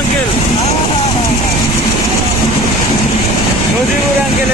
अंकेल. Mujibur अंकेल